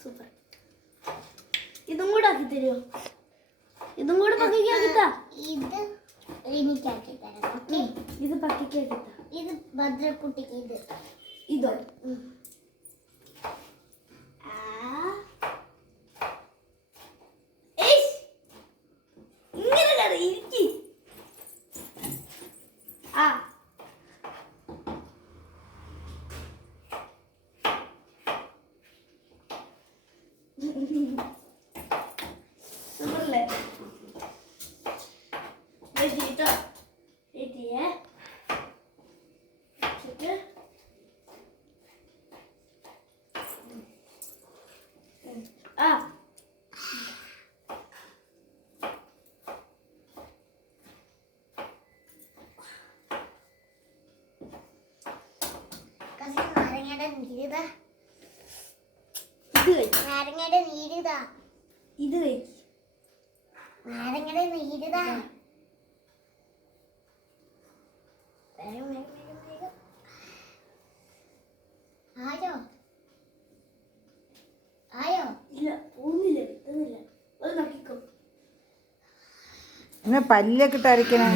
Super. ഇതും കൂടെ ആക്കി തരുമോ? ഇതും കൂടെ പക്കിക്കാക്കിത്താ. ഇത് എനിക്കാക്കി തരാം. ഇത് പക്കിക്കാക്കിത്താ. ഇത് ഭദ്രക്കുട്ടിക്ക്. ഇതോ ഇങ്ങനെ ഇരിക്കി. സൂപ്പറല്ലേ? വെച്ചിട്ടോ വെച്ചിയേ വെച്ചിട്ട് നാരങ്ങയുടെ നീരിതാ. നാരങ്ങയുടെ നീരിതാ. ഇത് കഴിക്കും. നാരങ്ങയുടെ നീരിതാ. ആയോ ആയോ? ഇല്ല, ഒന്നില്ല, കിട്ടുന്നില്ല. അത് നോക്കിക്കോ. പല്ലൊക്കെ ഇട്ട് അരക്കണേ.